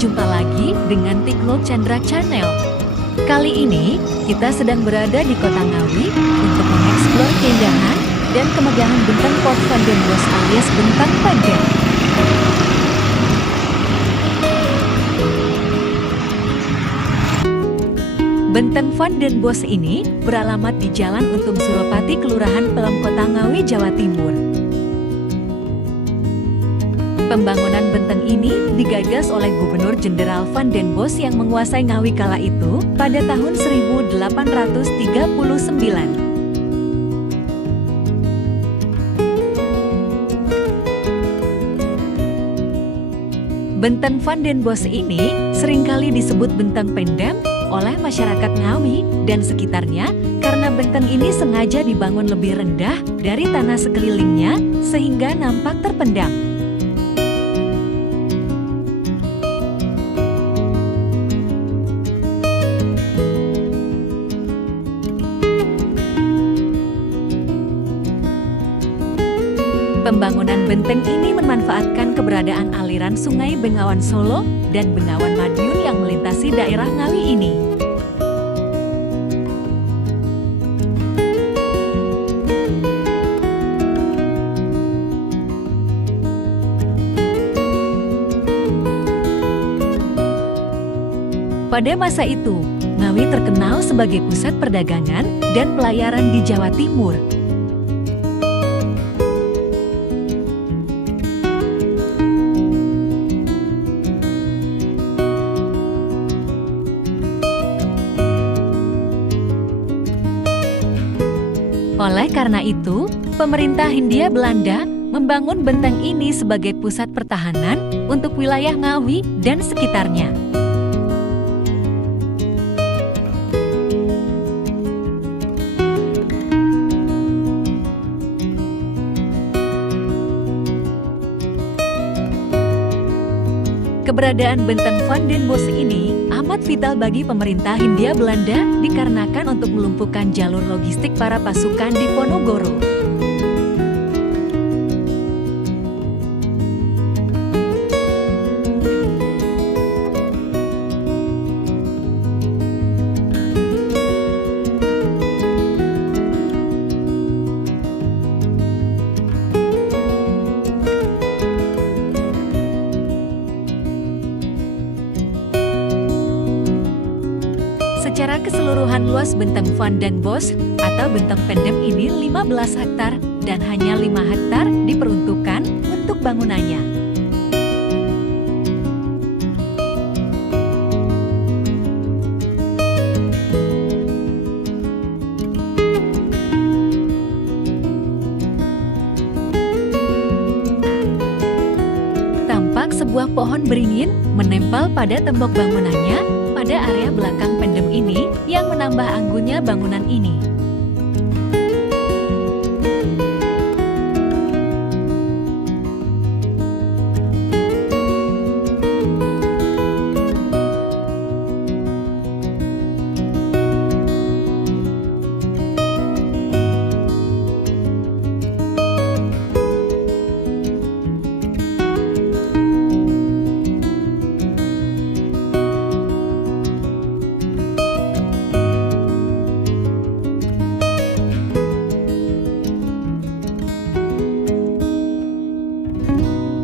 Jumpa lagi dengan Tiknul Chandra Channel. Kali ini, kita sedang berada di Kota Ngawi untuk mengeksplor keindahan dan kemegahan bentang Fort Van den Bosch alias Bentang Pendem. Bentang Van den Bosch ini beralamat di Jalan Untung Suropati, Kelurahan Pelem, Kota Ngawi, Jawa Timur. Pembangunan bentang ini digagas oleh Gubernur Jenderal Van den Bosch yang menguasai Ngawi kala itu pada tahun 1839. Bentang Van den Bosch ini seringkali disebut Bentang Pendem oleh masyarakat Ngawi dan sekitarnya karena bentang ini sengaja dibangun lebih rendah dari tanah sekelilingnya sehingga nampak terpendam. Pembangunan benteng ini memanfaatkan keberadaan aliran Sungai Bengawan Solo dan Bengawan Madiun yang melintasi daerah Ngawi ini. Pada masa itu, Ngawi terkenal sebagai pusat perdagangan dan pelayaran di Jawa Timur. Oleh karena itu, pemerintah Hindia Belanda membangun bentang ini sebagai pusat pertahanan untuk wilayah Ngawi dan sekitarnya. Keberadaan bentang Van den Bosch ini amat vital bagi pemerintah Hindia Belanda dikarenakan untuk melumpuhkan jalur logistik para pasukan di Ponorogo. Secara keseluruhan luas bentang Van den Bosch atau bentang pendem ini 15 hektar dan hanya 5 hektar diperuntukkan untuk bangunannya. Tampak sebuah pohon beringin menempel pada tembok bangunannya pada area belakang pendem ini yang menambah anggunnya bangunan ini.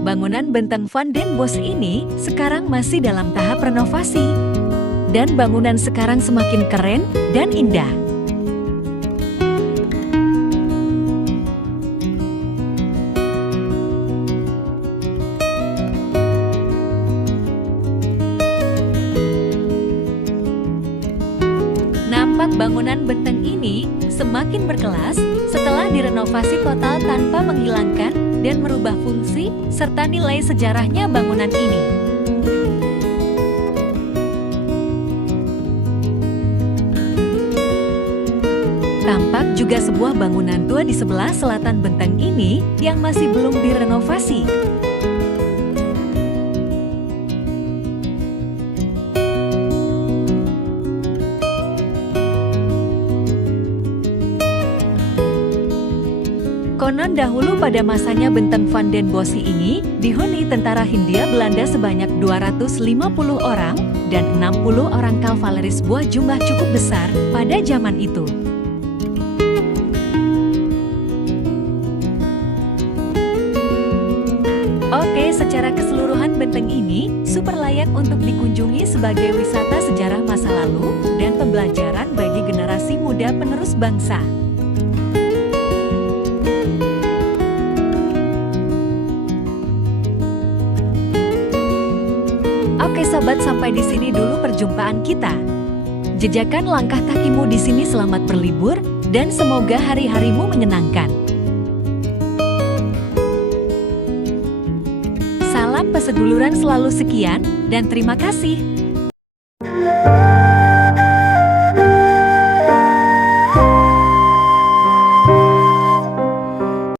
Bangunan bentang Van den Bosch ini sekarang masih dalam tahap renovasi. Dan bangunan sekarang semakin keren dan indah. Nampak bangunan bentang ini semakin berkelas setelah direnovasi total tanpa menghilangkan dan merubah fungsi serta nilai sejarahnya bangunan ini. Tampak juga sebuah bangunan tua di sebelah selatan bentang ini yang masih belum direnovasi. Konon dahulu pada masanya benteng Van den Bossche ini dihuni tentara Hindia Belanda sebanyak 250 orang dan 60 orang kavaleris, sebuah jumlah cukup besar pada zaman itu. Oke, secara keseluruhan benteng ini super layak untuk dikunjungi sebagai wisata sejarah masa lalu dan pembelajaran bagi generasi muda penerus bangsa. Oke sobat, sampai di sini dulu perjumpaan kita. Jejakkan langkah kakimu di sini, selamat berlibur dan semoga hari-harimu menyenangkan. Salam peseduluran selalu, sekian dan terima kasih.